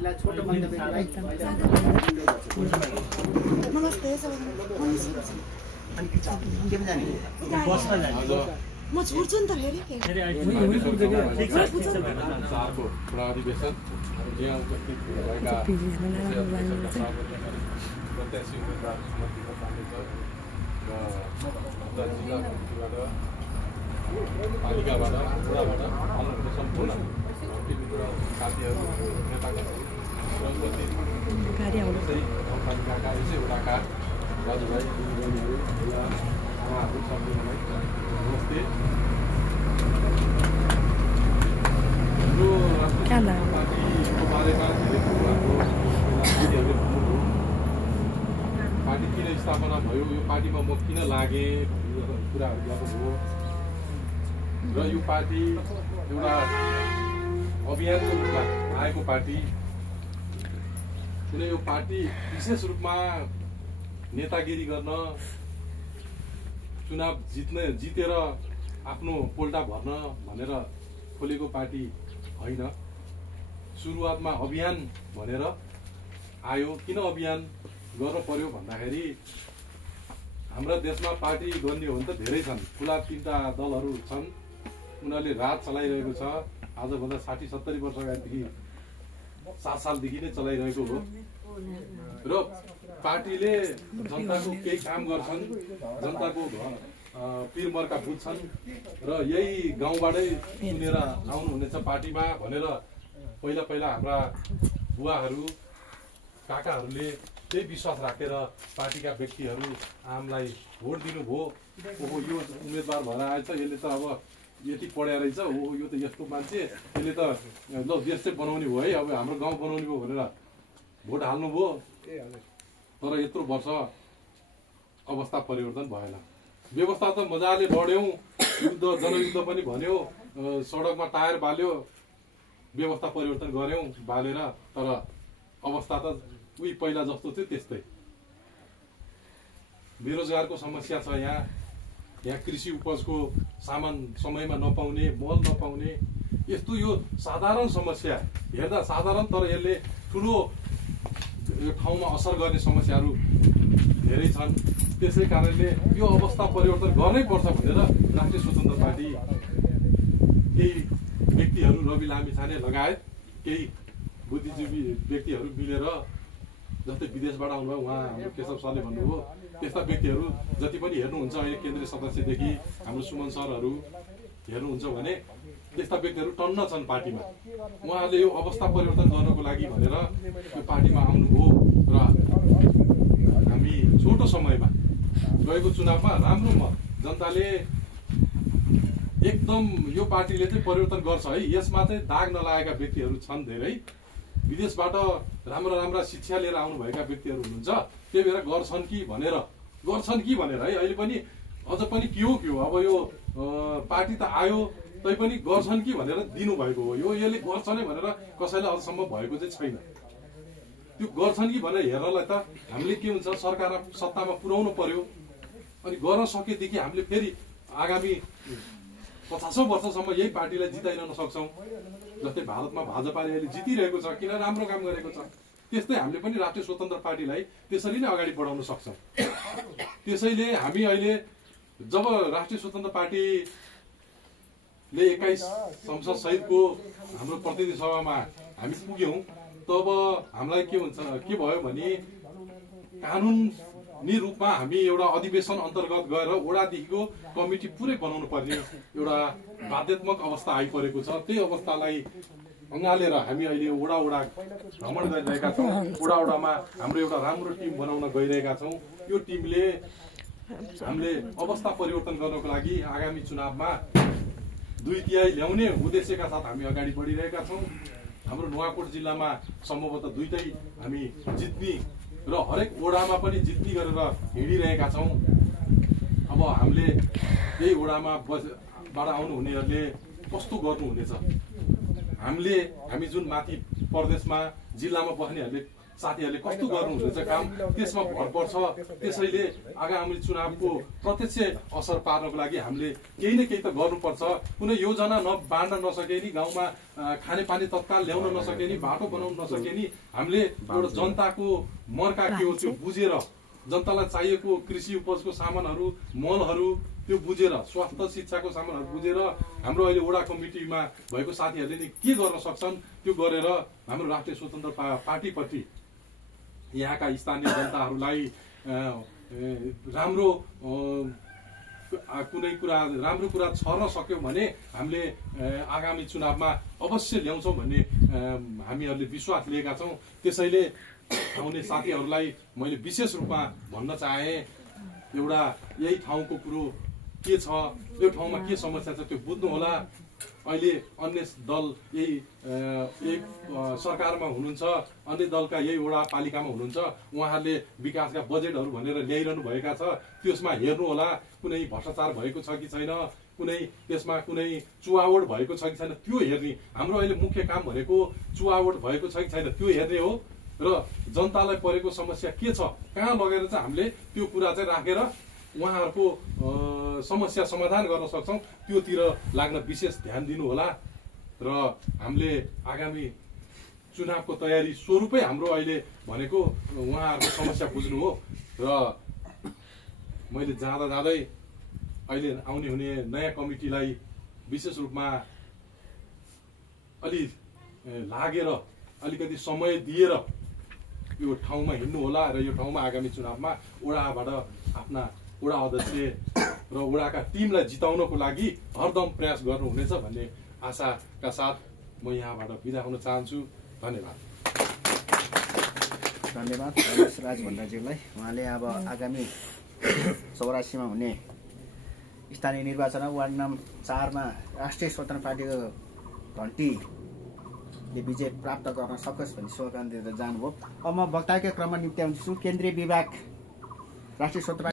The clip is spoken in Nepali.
दर्शकहरूलाई छोटो मन्तव्यलाई नमस्ते म छोड्छु नि त फेरि चारको पुरा अधिवेशन यहाँ उपस्थित भएका प्रत्याशी उम्मेदवार समर्पित पार्नेछ र जिल्ला समितिबाट पालिकाबाट वडाबाट आउनुहुने सम्पूर्ण साथीहरू नेतागणहरू र उपस्थित गाउँपालिकाका यसै वडाका दाजुभाइ दिदीबहिनीहरू उहाँहरू सम्पूर्णलाई नमस्ते। हाम्रो राष्ट्रिय पार्टीको बारेमा धेरै कुराहरू दिदीहरूले भन्नुभयो। पार्टी किन स्थापना भयो, यो पार्टीमा म किन लागेँ भन्ने कुराहरू गर्नुभयो र यो पार्टी एउटा अभियानको रूपमा आएको पार्टी कुनै यो पार्टी विशेष रूपमा नेतागिरी गर्न चुनाव जितेर आफ्नो पोल्टा भर्न भनेर खोलेको पार्टी होइन। सुरुवातमा अभियान भनेर आयो। किन अभियान गर्न पर्यो भन्दाखेरि हाम्रा देशमा पार्टी गर्ने हो भने त धेरै छन्। ठुला 3टा दलहरू छन्, उनीहरूले राज चलाइरहेको छ। आजभन्दा 60-70 वर्ष अगाडिदेखि 7 सालदेखि नै चलाइरहेको हो र पार्टीले जनताको केही काम गर्छन्, जनताको पिरमर्का बुझ्छन् र यही गाउँबाटै चुनेर आउनुहुनेछ पार्टीमा भनेर पहिला पहिला हाम्रा बुवाहरू काकाहरूले त्यही विश्वास राखेर पार्टीका व्यक्तिहरू आमलाई भोट दिनुभयो। ओहो यो उम्मेदवार भएर आएछ, यसले त अब यति पढाइ रहेछ, ओहो यो त यस्तो मान्छे, यसले त ल देश चाहिँ बनाउने भयो है, अब हाम्रो गाउँ बनाउने भयो भनेर भोट हाल्नुभयो। तर यत्रो वर्ष अवस्था परिवर्तन भएन। व्यवस्था त मजाले बढ्यौँ, जनयुद्ध पनि भन्यो, सडकमा टायर बाल्यो, व्यवस्था परिवर्तन गऱ्यौँ बालेर, तर अवस्था त उही पहिला जस्तो थियो त्यस्तै। बेरोजगारको समस्या छ यहाँ कृषि उपजको सामान समयमा नपाउने, मल नपाउने, यस्तो यो साधारण समस्या हेर्दा साधारण तर यसले ठुलो यो ठाउँमा असर गर्ने समस्याहरू धेरै छन्। त्यसै कारणले यो अवस्था परिवर्तन गर्नै पर्छ भनेर राष्ट्रिय स्वतन्त्र पार्टी केही व्यक्तिहरू, रवि लामिछाने लगायत केही बुद्धिजीवी व्यक्तिहरू मिलेर, जस्तै विदेशबाट आउनुभयो उहाँ हाम्रो केशव सरले भन्नुभयो, त्यस्ता व्यक्तिहरू जति पनि हेर्नुहुन्छ अहिले केन्द्रीय सदस्यदेखि हाम्रो सुमन सरहरू हेर्नुहुन्छ भने त्यस्ता व्यक्तिहरू टन्न छन् पार्टीमा। उहाँहरूले यो अवस्था परिवर्तन गर्नको लागि भनेर यो पार्टीमा आउनुभयो र हामी छोटो समयमा गएको चुनावमा राम्रो मत जनताले एकदम यो पार्टीले चाहिँ परिवर्तन गर्छ है, यसमा चाहिँ दाग नलागेका व्यक्तिहरू छन् धेरै। विदेशबाट राम्रा शिक्षा लिएर आउनुभएका व्यक्तिहरू हुनुहुन्छ, त्यही भएर गर्छन् कि भनेर है, अहिले पनि अझ पनि के हो अब यो पार्टी त आयो तै पनि गर्छन् कि भनेर दिनुभएको हो। यो यसले गर्छ नै भनेर कसैलाई अझसम्म भएको चाहिँ छैन। त्यो गर्छन् कि भनेर हेर्नलाई त हामीले के हुन्छ, सरकार सत्तामा पुर्याउनु पर्यो, अनि गर्न सकेदेखि हामीले फेरि आगामी 50औं वर्षसम्म यही पार्टीलाई जिताइरहन सक्छौँ। जस्तै भारतमा भाजपाले अहिले जितिरहेको छ, किन राम्रो काम गरेको छ, त्यस्तै हामीले पनि राष्ट्रिय स्वतन्त्र पार्टीलाई त्यसरी नै अगाडि बढाउन सक्छौँ। त्यसैले हामी अहिले जब राष्ट्रिय स्वतन्त्र पार्टीले 21 संसद सहितको हाम्रो प्रतिनिधि सभामा हामी पुग्यौँ, तब हामीलाई के भयो भने कानुनी रूपमा हामी एउटा अधिवेशन अन्तर्गत गएर वडादेखिको कमिटी पुरै बनाउनु पर्ने एउटा बाध्यात्मक अवस्था आइपरेको छ। त्यही अवस्थालाई अँगालेर हामी अहिले वडा भ्रमण गरिरहेका छौँ। वडामा हाम्रो एउटा राम्रो टिम बनाउन गइरहेका छौँ। यो टिमले हामीले अवस्था परिवर्तन गर्नको लागि आगामी चुनावमा 2/3 ल्याउने उद्देश्यका साथ हामी अगाडि बढिरहेका छौँ। हाम्रो नुवाकोट जिल्लामा सम्भवतः 2टै हामी जित्ने र हरेक वडामा पनि जित्ने गरेर हिँडिरहेका छौँ। अब हामीले यही वडामा बाट आउनुहुनेहरूले कस्तो गर्नुहुनेछ, हामी जुन माथि प्रदेशमा जिल्लामा बस्नेहरूले साथीहरूले कस्तो गर्नुहुँदैछ काम त्यसमा भर पर्छ। त्यसैले आगामी चुनावको प्रत्यक्ष असर पार्नको लागि हामीले केही न केही त गर्नुपर्छ। कुनै योजना बाँड्न नसके नि, गाउँमा खानेपानी तत्काल ल्याउन नसके नि, बाटो बनाउन नसके नि, हामीले एउटा जनताको मर्का के हो त्यो बुझेर, जनतालाई चाहिएको कृषि उपजको सामानहरू, मलहरू त्यो बुझेर, स्वास्थ्य शिक्षाको सामानहरू बुझेर हाम्रो अहिले वडा कमिटीमा भएको साथीहरूले नि के गर्न सक्छन् त्यो गरेर हाम्रो राष्ट्रिय स्वतन्त्र पार्टीप्रति यहाँका स्थानीय जनताहरूलाई राम्रो कुनै राम्रो कुरा छर्न सक्यौँ भने हामीले आगामी चुनावमा अवश्य ल्याउँछौँ भन्ने हामीहरूले विश्वास लिएका छौँ। त्यसैले आउने साथीहरूलाई मैले विशेष रूपमा भन्न चाहे, एउटा यही ठाउँको कुरो के छ, यो ठाउँमा के समस्या छ त्यो बुझ्नु होला। अहिले अन्य दल यही सरकारमा हुनुहुन्छ, अन्य दलका यही वडा पालिकामा हुनुहुन्छ, उहाँहरूले विकासका बजेटहरू भनेर ल्याइरहनु भएका छ, त्यसमा हेर्नु होला कुनै भ्रष्टाचार भएको छ कि छैन, कुनै त्यसमा कुनै चुहावट भएको छ कि छैन त्यो हेर्ने। हाम्रो अहिले मुख्य काम भनेको चुहावट भएको छ कि छैन त्यो हेर्ने हो र जनतालाई परेको समस्या के छ कहाँ लगेर चाहिँ हामीले त्यो कुरा चाहिँ राखेर उहाँहरूको समस्या समाधान गर्न सक्छौँ त्योतिर लाग्न विशेष ध्यान दिनु होला। र हामीले आगामी चुनावको तयारी स्वरूपै हाम्रो अहिले भनेको उहाँहरूको समस्या बुझ्नु हो। र मैले जाँदै अहिले आउने हुने नयाँ कमिटीलाई विशेष रूपमा अलि लागेर अलिकति समय दिएर यो ठाउँमा हिँड्नु होला र यो ठाउँमा आगामी चुनावमा वडाबाट आफ्ना वडा अध्यक्ष र वडाका टिमलाई जिताउनको लागि हरदम प्रयास गर्नुहुनेछ भन्ने आशाका साथ म यहाँबाट बिदा हुन चाहन्छु। धन्यवाद। धन्यवाद राज भण्डारीज्यूलाई। उहाँले अब आगामी 84मा हुने स्थानीय निर्वाचनमा वार्ड नम्बर 4मा राष्ट्रिय स्वतन्त्र पार्टीको घन्टीले विजय प्राप्त गर्न सकोस् भन्ने शुभकामना दिएर जानुभयो। अब म वक्ताकै क्रममा निम्त्याउँछु केन्द्रीय विभाग राष्ट्रिय स्वतन्त्र